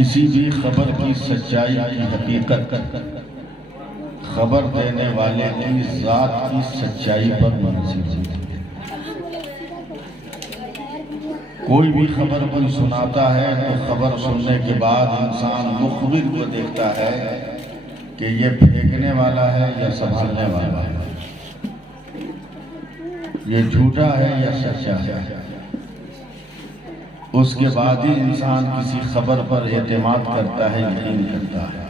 کسی بھی خبر کی سچائی کی حقیقت خبر دینے والے کی ذات کی سچائی پر منحصر ہے۔ کوئی بھی خبر کوئی سناتا ہے تو خبر سننے کے بعد انسان مخبر کو دیکھتا ہے کہ یہ پھینکنے والا ہے یا سنبھالنے والا ہے، یہ جھوٹا ہے یا سچا ہے۔ اس کے بعد ہی انسان کسی خبر پر اعتماد کرتا ہے، یقین کرتا ہے۔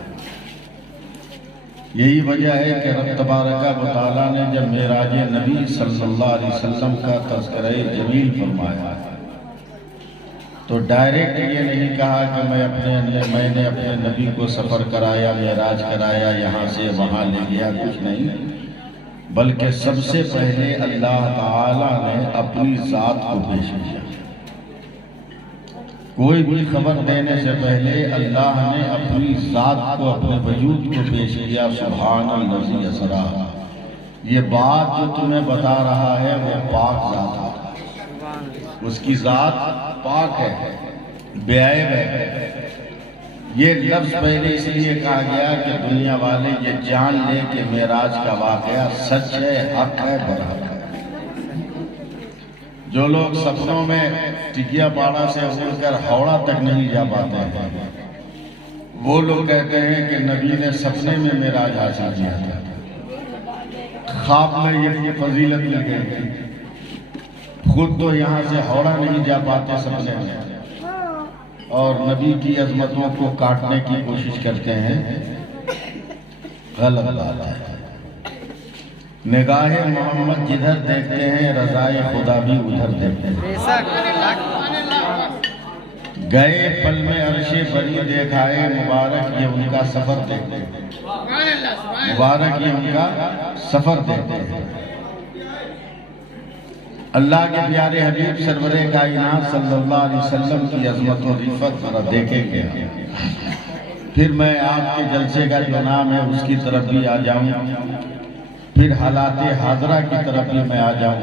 یہی وجہ ہے کہ رب تبارک و تعالیٰ نے جب معراج نبی صلی اللہ علیہ وسلم کا تذکرہ جمیل فرمایا تو ڈائریکٹ یہ نہیں کہا کہ میں نے اپنے نبی کو سفر کرایا، معراج کرایا، یہاں سے وہاں لے گیا، کچھ نہیں، بلکہ سب سے پہلے اللہ تعالیٰ نے اپنی ذات کو پیش کیا۔ کوئی بھی خبر دینے سے پہلے اللہ نے اپنی ذات کو، اپنے وجود کو پیش کیا۔ سبحان الذی اسریٰ، یہ بات جو تمہیں بتا رہا ہے وہ پاک ذات ہے، اس کی ذات پاک ہے، بے عیب ہے۔ یہ لفظ پہلے اس لیے کہا گیا کہ دنیا والے یہ جان لے کہ معراج کا واقعہ سچ ہے، حق ہے، برحق ہے۔ جو لوگ سپنوں میں ٹکیا پاڑا سے اڑ کر ہاوڑہ تک نہیں جا پاتے ہیں، وہ لوگ کہتے ہیں کہ نبی نے سپنے میں معراج حاصل کیا تھا، خواب میں یہ فضیلت مل گئی تھی، خود تو یہاں سے ہاوڑہ نہیں جا پاتے سپنے میں، اور نبی کی عظمتوں کو کاٹنے کی کوشش کرتے ہیں۔ غلط بات ہے۔ نگاہ محمد جدھر دیکھتے ہیں رضائے خدا بھی ادھر دیکھتے ہیں۔ گئے پل میں عرش بری دیکھائے، مبارک یہ ان کا سفر دیکھتے ہیں، مبارک یہ ان کا سفر دیکھتے ہیں۔ اللہ کے پیارے حبیب سرور کائنات صلی اللہ علیہ وسلم کی عظمت و رفعت ذرا دیکھیں گے، پھر میں آپ کے جلسے کا جو نام ہے اس کی طرف بھی آ جاؤں، پھر حالات حاضرہ کی طرف بھی میں آ جاؤں۔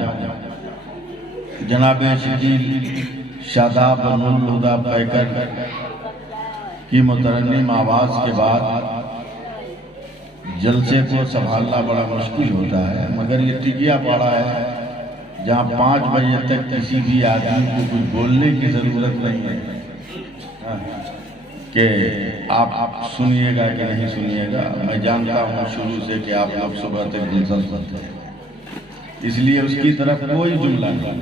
جناب شکیل شاداب الہدیٰ پیکر کی مترنم آواز کے بعد جلسے کو سنبھالنا بڑا مشکل ہوتا ہے، مگر یہ ٹکیا پاڑا ہے جہاں 5 بجے تک کسی بھی آدمی کو کچھ بولنے کی ضرورت نہیں ہے کہ آپ سنیے گا کہ نہیں سنیے گا۔ میں جانتا ہوں شروع سے کہ آپ لوگ صبح تک دلچسپ کرتے ہیں، اس لیے اس کی طرف کوئی جملہ نہیں۔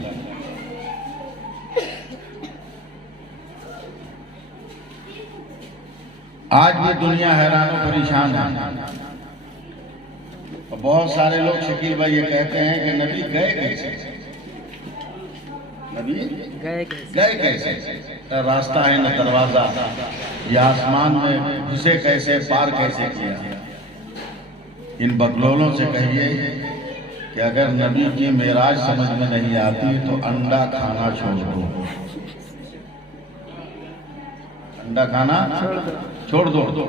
آج بھی دنیا حیران و پریشان ہے، بہت سارے لوگ شکیل بھائی یہ کہتے ہیں کہ نبی گئے کیسے، نبی گئے کیسے، راستہ ہے نہ دروازہ، یہ آسمان میں گھسے کیسے، پار کیسے کیا۔ ان بکلولوں سے کہیے کہ اگر نبی کی معراج سمجھ میں نہیں آتی تو انڈا کھانا چھوڑ دو، انڈا کھانا چھوڑ دو،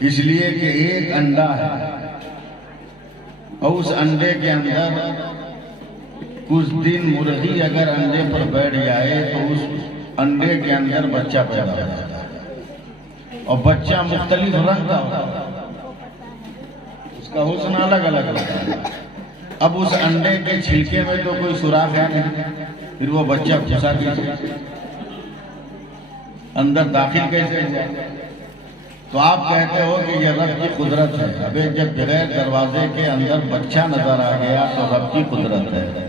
اس لیے کہ ایک انڈا ہے اور اس انڈے کے اندر کچھ دن مرغی اگر انڈے پر بیٹھ جائے تو اس انڈے کے اندر بچہ پیدا ہو جاتا ہے، اور بچہ مختلف رنگ کا ہوتا ہے، اس کا حسن الگ الگ ہوتا ہے۔ اب اس انڈے کے چھلکے میں تو کوئی سوراخ ہے نہیں، پھر وہ بچہ گھسا کیسے، اندر داخل کیسے ہوا؟ تو آپ کہتے ہو کہ یہ رب کی قدرت ہے۔ ابے جب بغیر دروازے کے اندر بچہ نظر آ گیا تو رب کی قدرت ہے،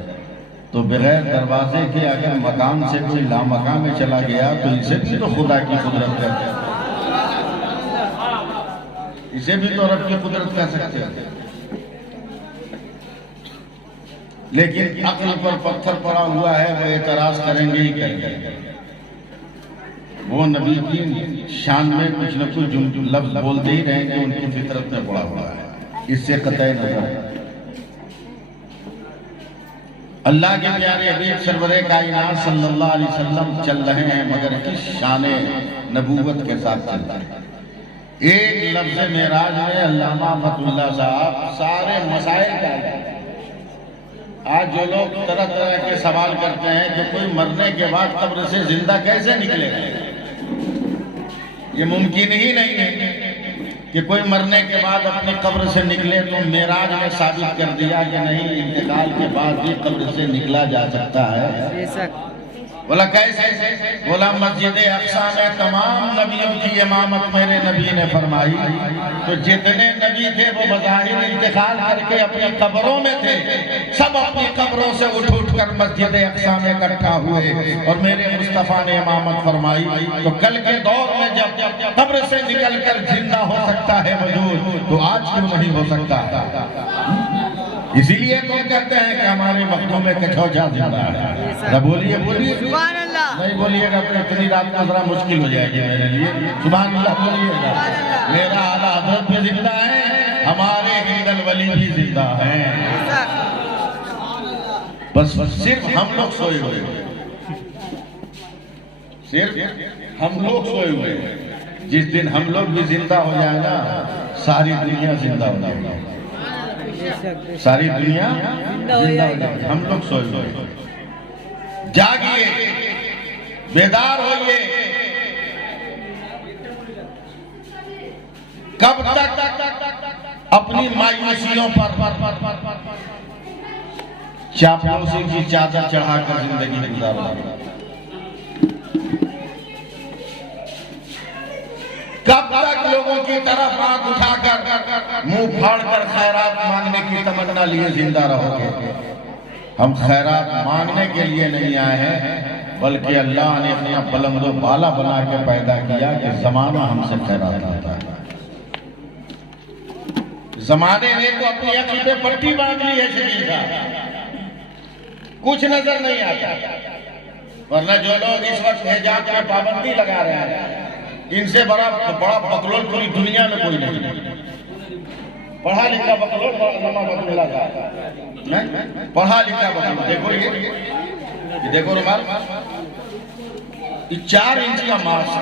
تو بغیر دروازے کے اگر مکان سے کوئی لامکان میں چلا گیا تو اسے بھی تو خدا کی قدرت ہے، اسے بھی تو رب کی قدرت کہہ سکتے ہیں۔ لیکن عقل پر پتھر پڑا ہوا ہے، وہ اعتراض کریں گے ہی کریں گے۔ وہ نبی کی شان میں کچھ نہ کچھ لفظ بولتے ہی رہیں گے، ان کی فطرت میں پڑا ہوا ہے، اس سے قطع نظر ہے۔ اللہ کے پیارے حبیب سرور کائنات صلی اللہ علیہ وسلم چل رہے ہیں، مگر کس شان نبوت کے ساتھ چل رہے ہیں۔ ایک لفظ معراج میں علامہ فتح اللہ صاحب سارے مسائل کا ہے۔ آج جو لوگ طرح طرح کے سوال کرتے ہیں کہ کوئی مرنے کے بعد قبر سے زندہ کیسے نکلے گا، یہ ممکن ہی نہیں ہے کہ کوئی مرنے کے بعد اپنی قبر سے نکلے، تو معراج نے ثابت کر دیا کہ نہیں، انتقال کے بعد بھی قبر سے نکلا جا سکتا ہے۔ بولا کیسے؟ بولا مسجد اقصیٰ میں تمام نبیوں کی امامت میرے نبی نے فرمائی، تو جتنے نبی تھے وہ بظاہر انتقال کر کے اپنی قبروں میں تھے، سب اپنی قبروں سے اٹھ کر مسجد اقصیٰ میں اکٹھا ہوئے اور میرے مصطفیٰ نے امامت فرمائی۔ تو کل کے دور میں جب قبر سے نکل کر زندہ ہو سکتا ہے وجود، تو آج کیوں نہیں ہو سکتا؟ اسی لیے تو کہتے ہیں کہ ہمارے وقتوں میں کچھوچا زندہ ہے۔ بولیے بولیے، سبحان اللہ، نہیں بولیے گا تو اتنی رات میں ذرا مشکل ہو جائے گی میرے لیے۔ سبحان اللہ بولیے گا۔ میرا اعلیٰ حضرت بھی زندہ ہے، ہمارے ہند الولی بھی زندہ ہیں، بس صرف ہم لوگ سوئے ہوئے ہیں، صرف ہم لوگ سوئے ہوئے ہیں۔ جس دن ہم لوگ بھی زندہ ہو جائے نا، ساری دنیا زندہ ہو جائے گی، ساری دنیا زندہ ہو جائے گی۔ ہم لوگ سوئے ہوئے ہیں، جاگیے، بیدار ہوئیے۔ کب تک اپنی مایوسیوں پر چاپلوسی کی چادر چڑھا کر زندگی گزارنا؟ کب تک لوگوں کی طرف آنکھ اٹھا کر منہ پھاڑ کر خیرات مانگنے کی تمنا لیے زندہ رہو گے؟ ہم خیرات مانگنے کے لیے نہیں آئے ہیں، بلکہ اللہ نے اپنا بلند و بالا بنا کے پیدا کیا کہ زمانہ ہم سے خیرات آتا ہے۔ زمانے نے تو اپنی عقل پہ پٹی باندھ لی ہے شکیل صاحب، کچھ نظر نہیں آتا، ورنہ جو لوگ اس وقت حجاب میں پابندی لگا رہے ہیں، ان سے بڑا بکلول پوری دنیا میں کوئی نہیں۔ پڑھا لکھا بکلول علامہ بدر اللہ صاحب، پڑھا لکھا بکلول۔ دیکھو یہ دیکھو رومال، یہ 4 انچ کا ماسک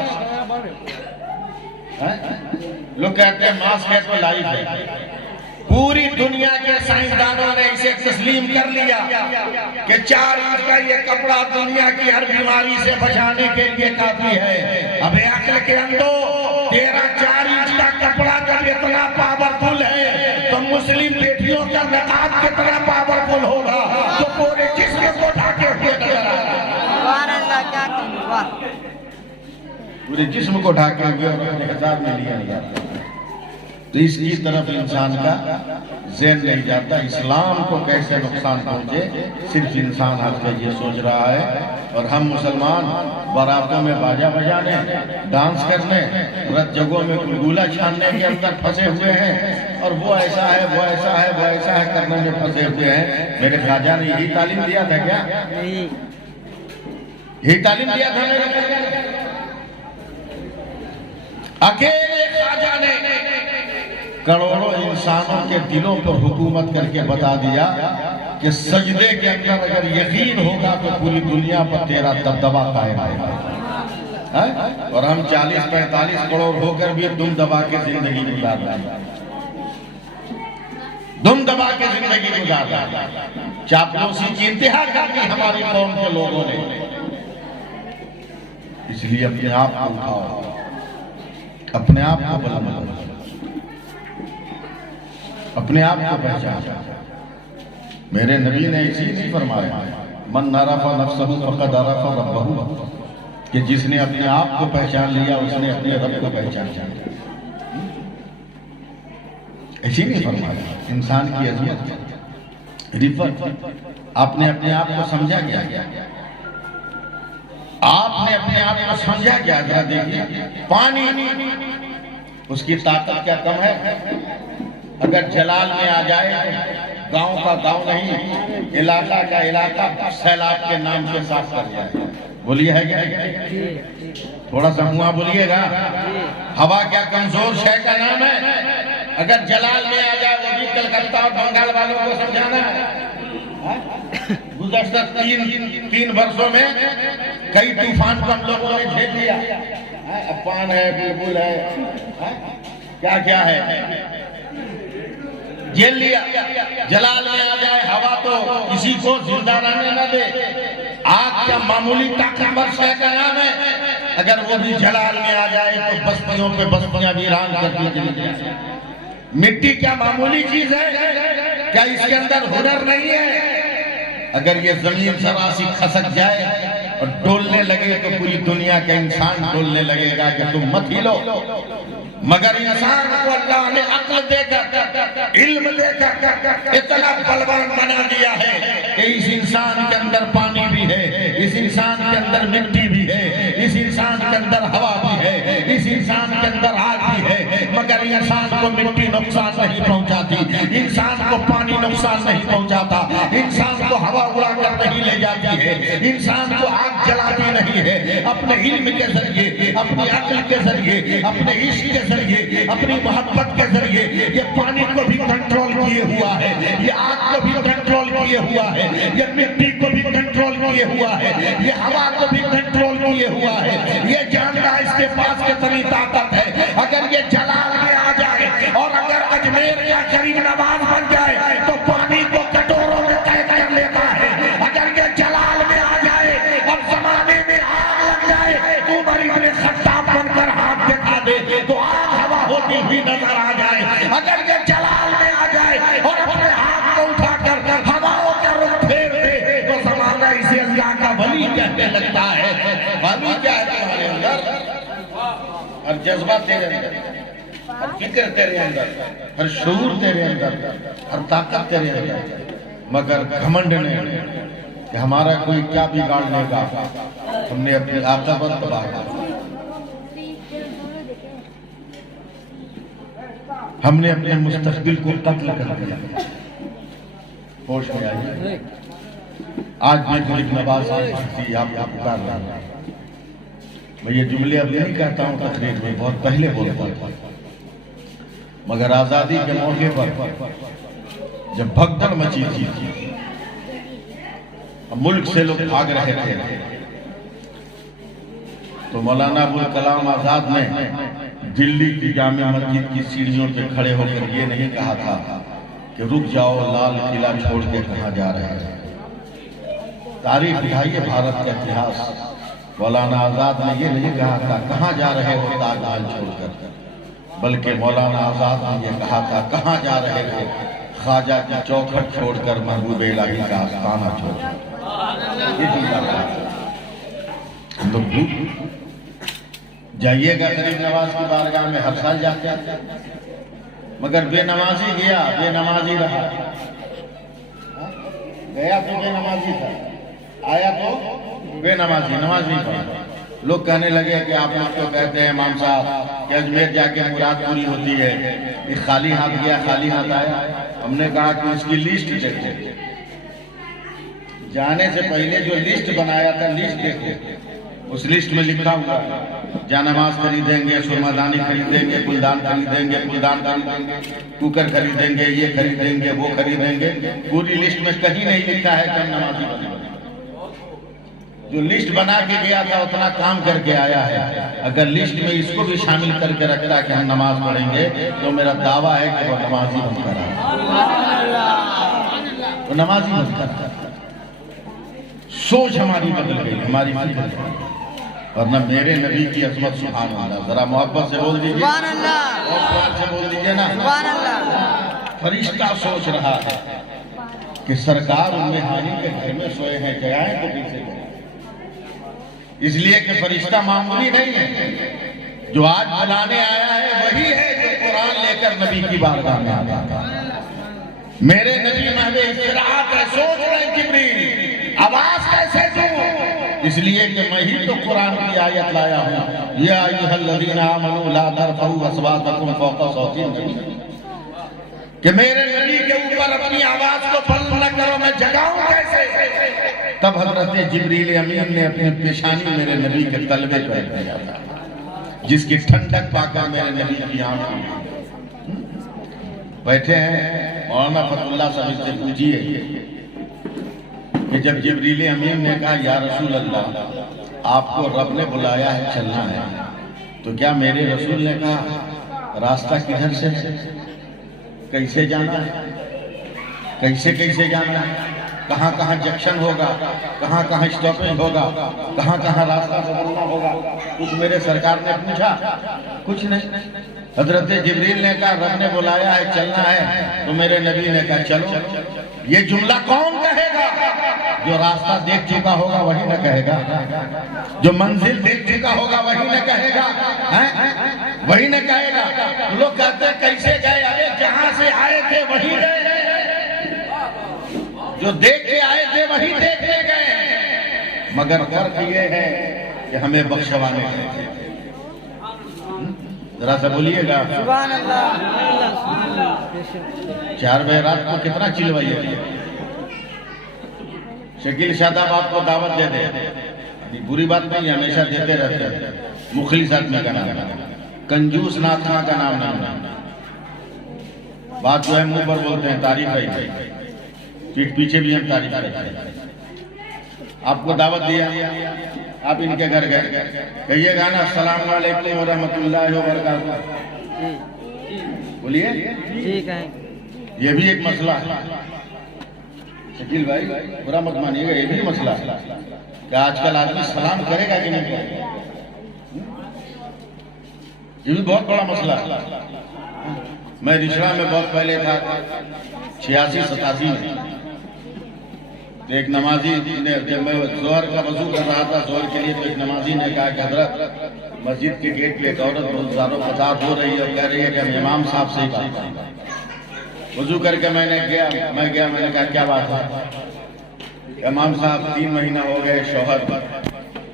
ہے۔ لوگ کہتے ہیں ماسک ہے تو لائف ہے۔ پوری دنیا کے سائنسدانوں نے اسے تسلیم کر لیا کہ 4 انچ کا یہ کپڑا دنیا کی ہر بیماری سے بچانے کے لیے کافی ہے۔ اب عقل کے اندو، تیرا 4 انچ کا کپڑا جب اتنا پاورفل ہے تو مسلم بیٹیوں کا نقاب کتنا پاورفل ہوگا، تو پورے جسم کو ڈھانکے ہوئے نظر آ رہا ہے۔ سبحان اللہ، کیا کہوں، واہ، پورے جسم کو ڈھانکے ہوئے اور اپنے حساب میں لیا جاتا ہے۔ تو اس کی طرف انسان کا ذہن نہیں جاتا، اسلام کو کیسے نقصان پہنچے صرف انسان آج کل یہ سوچ رہا ہے۔ اور ہم مسلمان باراتوں میں باجا بجانے، ڈانس کرنے، رت جگہوں میں گلگولا چھاننے کے اندر پھنسے ہوئے ہیں، اور وہ ایسا ہے، وہ ایسا ہے، وہ ایسا ہے کرنے میں پھنسے ہوئے ہیں۔ میرے خواجہ نے یہی تعلیم دیا تھا کیا؟ یہی تعلیم دیا تھا میرے خواجہ نے؟ اکیلے خواجہ نے کروڑوں انسانوں کے دلوں پر حکومت کر کے بتا دیا کہ سجدے کے اندر اگر یقین ہوگا تو پوری دنیا پر تیرا دبدبا قائم آئے گا۔ اور ہم 40-45 کروڑ ہو کر بھی دم دبا کے زندگی گزار رہے ہیں، دم دبا کے زندگی گزار رہے ہیں۔ چاپلوسی کی انتہا کر دی ہماری قوم کے لوگوں نے۔ اس لیے اپنے آپ کو اٹھاؤ، اپنے آپ کو بلند کرو، اپنے آپ کو پہچان۔ میرے نبی نے اسی نہیں فرمایا، من عرف نفسہ فقد عرف ربہ، کہ جس نے اپنے آپ کو پہچان لیا اس نے اپنے رب کو پہچان لیا۔ اسی نہیں فرمایا، انسان کی عظمت، رفت، آپ نے اپنے آپ کو سمجھا کیا؟ آپ نے اپنے آپ کو سمجھا کیا؟ ذرا دیکھیے، پانی اس کی طاقت کیا کم ہے؟ اگر جلال میں آ جائے تو گاؤں کا گاؤں نہیں، علاقہ کا علاقہ سیلاب کے نام سے صاف کر جائے۔ بولیے ہے کیا؟ تھوڑا سا منہ بولیے گا۔ ہوا کیا کمزور شے کا نام ہے؟ اگر جلال میں آ جائے وہ بھی کلکتہ اور بنگال والوں کو سمجھانا ہے۔ گزشتہ 3 برسوں میں کئی طوفان کو ہم لوگوں نے جھیل لیا، افان ہے، بلبل ہے، کیا کیا ہے، جھیل لیا۔ جلال میں آ جائے ہوا تو کسی کو زندہ رہنے نہ دے۔ آگ کا معمولی طاقتور شے کا نام ہے، اگر وہ بھی جلال میں آ جائے تو بستیوں پہ بستیاں ویران کرتی چلی جائے۔ مٹی کیا معمولی چیز ہے؟ کیا اس کے اندر ہنر نہیں ہے؟ اگر یہ زمین ذرا سی کھسک جائے اور ڈولنے لگے تو پوری دنیا کا انسان ڈولنے لگے گا کہ تم مت ہلو۔ مگر انسان کو اللہ نے عقل دے کر، علم دے کر اتنا بلوان بنا دیا ہے کہ اس انسان کے اندر پانی بھی ہے، اس انسان کے اندر مٹی بھی ہے، اس انسان کے اندر ہوا بھی ہے، اس انسان کے اندر آگ بھی ہے، مگر انسان کو مٹی نقصان نہیں پہنچاتی، انسان کو پانی نقصان نہیں پہنچاتا، انسان کو ہوا اڑا کر نہیں لے جاتی ہے، انسان کو آگ جلاتی نہیں ہے۔ اپنے علم کے ذریعے، اپنی عقل کے ذریعے، اپنے عشق کے ذریعے، اپنی محبت کے ذریعے یہ پانی کو بھی کنٹرول کیے ہوا ہے، یہ آگ کو بھی کنٹرول کیے ہوا ہے، یہ مٹی کو بھی کنٹرول کیے ہوا ہے، یہ ہوا کو بھی کنٹرول کیے ہوا ہے۔ یہ جانتا اس کے پاس کتنی طاقت ہے۔ اگر یہ جلال میں آ جائے اور اگر اجمیر یا کریم نواز بن جائے تو پانی کو کٹوروں میں قید کر لیتا ہے۔ اگر یہ جلال میں آ جائے اور زمانے میں آگ لگ جائے تو عمر ابن خطاب بن کر ہاتھ دکھا دے تو آگ ہوا ہوتی ہوئی نظر آ جائے۔ اگر یہ جلال میں آ جائے اور اپنے ہاتھ کو اٹھا کر ہواؤں کا رخ پھیر دے تو زمانہ اسے اللہ کا ولی کہنے لگتا ہے۔ ولی کیا ہے تمہارے اندر؟ ہر جذبہ تیرے اندر، ہر فکر تیرے اندر، ہر شعور تیرے اندر، ہر طاقت تیرے اندر، مگر گھمنڈ نہیں کہ ہمارا کوئی کیا بگاڑنے کا، ہم نے اپنی عاقبت تباہ کر، ہم نے اپنے مستقبل کو قتل کر دیا۔ ہوش میں آئیے، آج بھی غریب نواز تھی آپ کا پکار رہا ہوں۔ میں یہ جملے اب نہیں کہتا ہوں تقریر میں، بہت پہلے بولتا تھا، مگر آزادی کے موقع پر جب بھگدڑ مچی تھی، ملک سے لوگ بھاگ رہے تھے، تو مولانا ابوالکلام آزاد نے دلی کی جامع مسجد کی سیڑھیوں پہ کھڑے ہو کر یہ نہیں کہا تھا کہ رک جاؤ، لال قلعہ چھوڑ کے کہاں جا رہے ہیں۔ تاریخ دکھائیے بھارت کا اتہاس، مولانا آزاد نے یہ نہیں کہا تھا کہاں جا رہے ہو تاج محل چھوڑ کر، بلکہ مولانا آزاد نے یہ کہا تھا کہاں جا رہے ہو خواجہ کی چوکھٹ چھوڑ کر محبوب الہی کا آستانہ چھوڑ کر۔ یہ جملہ کہا تھا۔ ہم لوگ جائیے گا غریب نواز کی بارگاہ میں، ہر سال جاتے ہیں، مگر بے نمازی گیا، بے نمازی رہا، گیا تو بے نمازی تھا، آیا تو بے نمازی، نماز نہیں پڑھا۔ لوگ کہنے لگے کہ آپ لوگ تو کہتے ہیں امام صاحب کہ اجمیر جا کے مراد پوری ہوتی ہے، یہ خالی ہاتھ گیا خالی ہاتھ آیا۔ ہم نے کہا کہ اس کی لیسٹ دیکھو، جانے سے پہلے جو لیسٹ بنایا تھا لیسٹ دیکھو، اس لیسٹ میں لکھا ہوا جانماز خریدیں گے، سرمادانی خریدیں گے، گلدان خریدیں گے، گلدان خریدیں گے، کوکر خریدیں گے، یہ خریدیں گے، وہ خریدیں گے، پوری لیسٹ میں کہیں نہیں لکھا ہے کہ ہم نمازی بنیں گے۔ جو لسٹ بنا کے گیا تھا اتنا کام کر کے آیا ہے، اگر لسٹ میں اس کو بھی شامل کر کے رکھتا کہ ہم نماز پڑھیں گے تو میرا دعویٰ ہے کہ وہ نمازی بن کر آیا، وہ نمازی بن کر آیا۔ سوچ ہماری بدل گئی، ہماری فکر، ورنہ میرے نبی کی عظمت سبحان اللہ، ذرا محبت سے بول دیجئے، سبحان اللہ، اور پیار سے بول دیجئے نا، سبحان اللہ۔ فرشتہ سوچ رہا ہے کہ سرکار ام ہانی کے گھر میں سوئے ہیں، جائیں تو پیچھے گئے، اس لیے کہ فرشتہ معمولی نہیں ہے، جو آج بلانے آیا ہے وہی ہے جو قرآن لے کر نبی کی بارگاہ میں آیا ہے۔ میرے نبی محو استراحت ہے، سوچ رہے جبریل آواز کیسے دوں، اس لیے کہ میں ہی تو قرآن کی آیت لایا ہوں، یا ایھا الذین آمنوا لا ترفعوا اصواتکم فوق صوت النبی، کہ میرے نبی کے اوپر اپنی آواز کو بلند نہ کرو، میں جگاؤں کیسے؟ تب حضرت جبریل امین نے اپنی پیشانی میرے نبی کے تلوے پر دیا تھا، جس کی ٹھنڈک پا کر میرے نبی کی آنکھ بیٹھے ہیں۔ مولانا فتح اللہ صاحب سے پوچھئے کہ جب جبریل امین نے کہا یا رسول اللہ آپ کو رب نے بلایا ہے، چلنا ہے، تو کیا میرے رسول نے کہا راستہ کدھر سے ہے، کیسے جانا ہے، کیسے جانا ہے؟ کہاں کہاں جنکشن ہوگا، کہاں کہاں اسٹاپیج ہوگا، کہاں کہاں راستہ بدلنا ہوگا، کچھ میرے سرکار نے پوچھا؟ کچھ نہیں۔ حضرت جبریل نے کہا رب نے بلایا ہے چلنا ہے، تو میرے نبی نے کہا چلو۔ یہ جملہ کون کہے گا؟ جو راستہ دیکھ چکا ہوگا وہی نہ کہے گا، جو منزل دیکھ چکا ہوگا وہی نہ کہے گا، وہی نہ کہے گا۔ لوگ کہتے ہیں کیسے گئے؟ ارے جہاں سے آئے تھے وہی گئے، جو دیکھ کے آئے تھے وہی دیکھنے گئے، مگر فرق یہ ہے کہ ہمیں بخشوانے گئے۔ ذرا سا بولیے گا سبحان اللہ۔ 4 بجے رات کو کتنا چلوائیے؟ شکیل شاداب آپ کو دعوت دے دے، بری بات نہیں، ہمیشہ دیتے رہتے ہیں۔ مخلص آدمی کا نام ہے، کنجوس ناتھ خاں کا نام نہیں۔ بات جو ہے منہ پر بولتے ہیں، تعریف ہے، پیٹھ پیچھے بھی ہم تعریف کرتے ہیں۔ آپ کو دعوت دیا، آپ ان کے گھر گئے، کہیے گا نا السلام علیکم ورحمۃ اللہ وبرکاتہ، بولیے۔ جی کہیں۔ یہ بھی ایک مسئلہ ہے شکیل بھائی، برا مت مانیے گا، یہ بھی مسئلہ ہے کہ آج کل آدمی سلام کرے گا کہ نہیں کرے گا، یہ بھی بہت بڑا مسئلہ ہے۔ میں رشڑا میں بہت پہلے تھا، 86-87 میں، ایک نمازی نے، جب میں ظہر کا وضو کر رہا تھا ظہر کے لیے، تو ایک نمازی نے کہا کہ حضرت مسجد کے گیٹ پہ ایک عورت بہت زاروں فساد ہو رہی ہے اور کہہ رہی ہے کہ ہم امام صاحب سے ہی بات کریں۔ وضو کر کے میں نے کہا کیا بات ہے؟ امام صاحب 3 مہینہ ہو گئے، شوہر